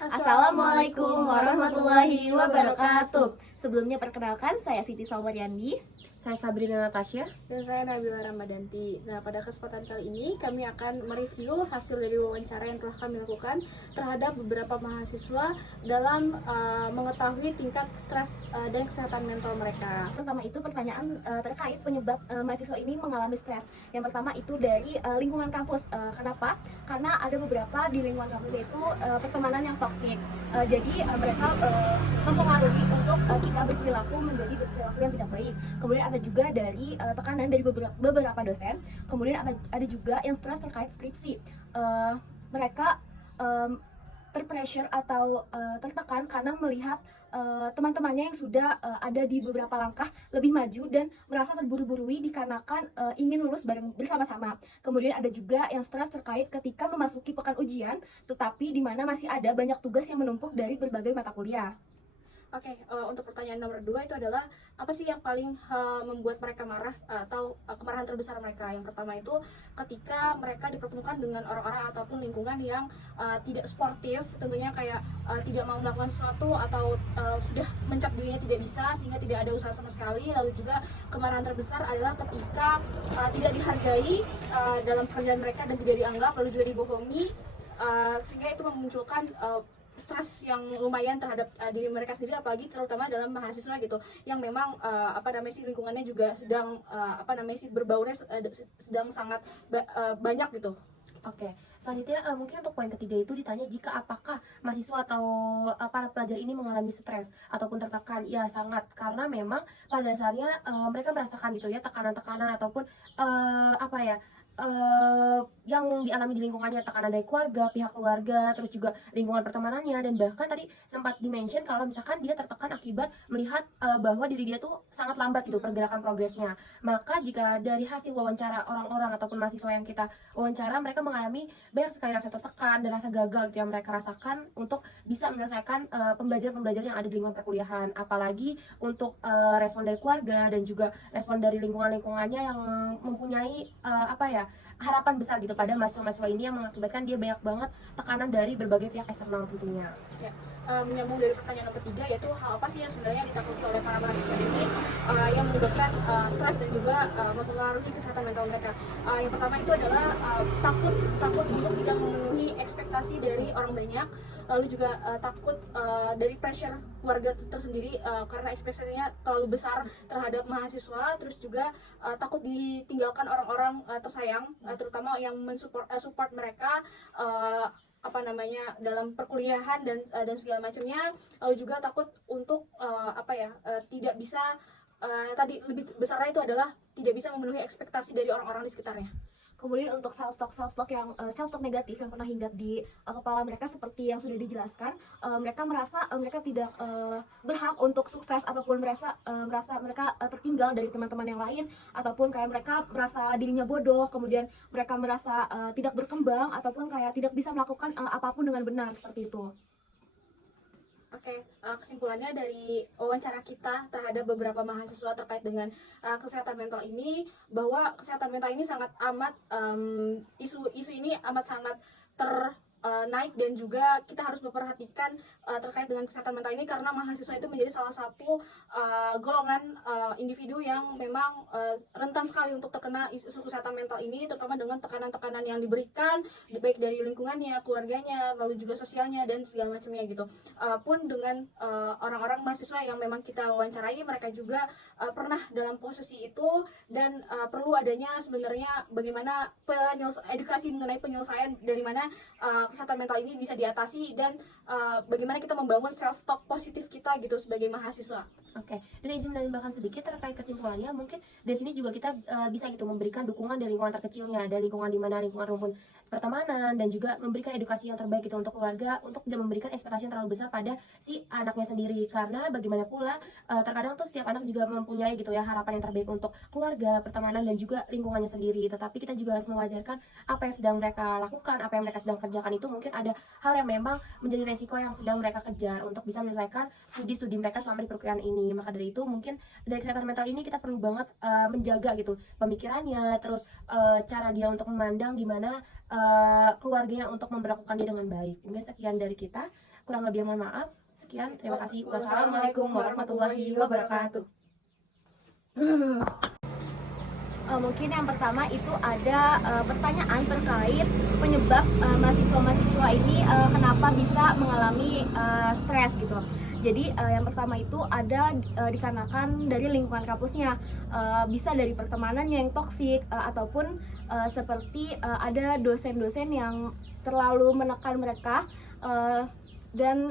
Assalamualaikum warahmatullahi wabarakatuh. Sebelumnya perkenalkan, saya Siti Salwaryandi. Saya Sabrina Natasha. Dan saya Nabila Ramadanti. Nah, pada kesempatan kali ini kami akan mereview hasil dari wawancara yang telah kami lakukan terhadap beberapa mahasiswa dalam mengetahui tingkat stres dan kesehatan mental mereka. Pertama itu pertanyaan terkait penyebab mahasiswa ini mengalami stres. Yang pertama itu dari lingkungan kampus. Kenapa? Karena ada beberapa di lingkungan kampus itu pertemanan yang toksik. Jadi mereka mempengaruhi untuk kita berperilaku menjadi berperilaku yang tidak baik. Kemudian ada juga dari tekanan dari beberapa dosen. Kemudian ada juga yang stres terkait skripsi. Mereka terpressure atau tertekan karena melihat teman-temannya yang sudah ada di beberapa langkah lebih maju dan merasa terburu-burui dikarenakan ingin lulus bareng bersama-sama. Kemudian ada juga yang stres terkait ketika memasuki pekan ujian, tetapi di mana masih ada banyak tugas yang menumpuk dari berbagai mata kuliah. Oke, untuk pertanyaan nomor 2 itu adalah apa sih yang paling membuat mereka marah atau kemarahan terbesar mereka? Yang pertama itu ketika mereka dipertemukan dengan orang-orang ataupun lingkungan yang tidak sportif, tentunya kayak tidak mau melakukan sesuatu atau sudah mencap dirinya tidak bisa sehingga tidak ada usaha sama sekali. Lalu juga kemarahan terbesar adalah ketika tidak dihargai dalam pekerjaan mereka dan tidak dianggap, lalu juga dibohongi, sehingga itu memunculkan stres yang lumayan terhadap diri mereka sendiri, apalagi terutama dalam mahasiswa gitu yang memang lingkungannya juga sedang berbaurnya sedang sangat banyak gitu. Oke, selanjutnya mungkin untuk poin ketiga itu ditanya jika apakah mahasiswa atau para pelajar ini mengalami stres ataupun tertekan. Ya sangat, karena memang pada dasarnya mereka merasakan gitu ya tekanan-tekanan ataupun yang dialami di lingkungannya, tekanan dari keluarga, pihak keluarga, terus juga lingkungan pertemanannya, dan bahkan tadi sempat dimention kalau misalkan dia tertekan akibat melihat bahwa diri dia tuh sangat lambat gitu pergerakan progresnya. Maka jika dari hasil wawancara orang-orang ataupun mahasiswa yang kita wawancara, mereka mengalami banyak sekali rasa tertekan dan rasa gagal gitu yang mereka rasakan untuk bisa menyelesaikan pembelajaran-pembelajaran yang ada di lingkungan perkuliahan, apalagi untuk respon dari keluarga dan juga respon dari lingkungan-lingkungannya yang mempunyai harapan besar gitu pada mahasiswa-mahasiswa ini, yang mengakibatkan dia banyak banget tekanan dari berbagai pihak eksternal tentunya. Ya, menyambung dari pertanyaan nomor 3, yaitu hal apa sih yang sebenarnya ditakuti oleh para mahasiswa ini yang menyebabkan stres dan juga mempengaruhi kesehatan mental mereka. Yang pertama itu adalah takut untuk tidak memenuhi ekspektasi dari orang banyak, lalu juga takut dari pressure keluarga tersendiri karena ekspektasinya terlalu besar terhadap mahasiswa, terus juga takut ditinggalkan orang-orang tersayang, terutama yang support mereka dalam perkuliahan dan segala macamnya. Lalu juga takut untuk tidak bisa tadi lebih besarnya itu adalah tidak bisa memenuhi ekspektasi dari orang-orang di sekitarnya. Kemudian untuk self talk yang self talk negatif yang pernah hinggap di kepala mereka, seperti yang sudah dijelaskan, mereka merasa mereka tidak berhak untuk sukses, ataupun merasa mereka tertinggal dari teman-teman yang lain, ataupun kayak mereka merasa dirinya bodoh, kemudian mereka merasa tidak berkembang, ataupun kayak tidak bisa melakukan apapun dengan benar, seperti itu. Oke, kesimpulannya dari wawancara kita terhadap beberapa mahasiswa terkait dengan kesehatan mental ini, bahwa kesehatan mental ini sangat amat isu ini amat sangat naik, dan juga kita harus memperhatikan terkait dengan kesehatan mental ini, karena mahasiswa itu menjadi salah satu golongan individu yang memang rentan sekali untuk terkena isu kesehatan mental ini, terutama dengan tekanan-tekanan yang diberikan baik dari lingkungannya, keluarganya, lalu juga sosialnya dan segala macamnya gitu. Pun dengan orang-orang mahasiswa yang memang kita wawancarai, mereka juga pernah dalam posisi itu, dan perlu adanya sebenarnya bagaimana edukasi mengenai penyelesaian dari mana kesehatan mental ini bisa diatasi, dan bagaimana kita membangun self talk positif kita gitu sebagai mahasiswa. Oke, dan izin menambahkan sedikit terkait kesimpulannya, mungkin dari sini juga kita bisa gitu memberikan dukungan dari lingkungan terkecilnya, dari lingkungan dimana lingkungan rumpun pertemanan, dan juga memberikan edukasi yang terbaik gitu untuk keluarga, untuk tidak memberikan ekspektasi yang terlalu besar pada si anaknya sendiri, karena bagaimana pula terkadang tuh setiap anak juga mempunyai gitu ya harapan yang terbaik untuk keluarga, pertemanan, dan juga lingkungannya sendiri. Tetapi kita juga harus mewajarkan apa yang sedang mereka lakukan, apa yang mereka sedang kerjakan itu mungkin ada hal yang memang menjadi resiko yang sedang mereka kejar untuk bisa menyelesaikan studi-studi mereka selama di perkuliahan ini. Maka dari itu mungkin dari kesehatan mental ini kita perlu banget menjaga gitu pemikirannya, terus cara dia untuk memandang gimana keluarganya untuk memperlakukan dia dengan baik. Mungkin sekian dari kita. Kurang lebih mohon maaf. Sekian, terima kasih. Wassalamualaikum warahmatullahi wabarakatuh. Mungkin yang pertama itu ada pertanyaan terkait penyebab mahasiswa-mahasiswa ini kenapa bisa mengalami stres gitu. Jadi yang pertama itu ada dikarenakan dari lingkungan kampusnya, bisa dari pertemanannya yang toksik ataupun seperti ada dosen-dosen yang terlalu menekan mereka dan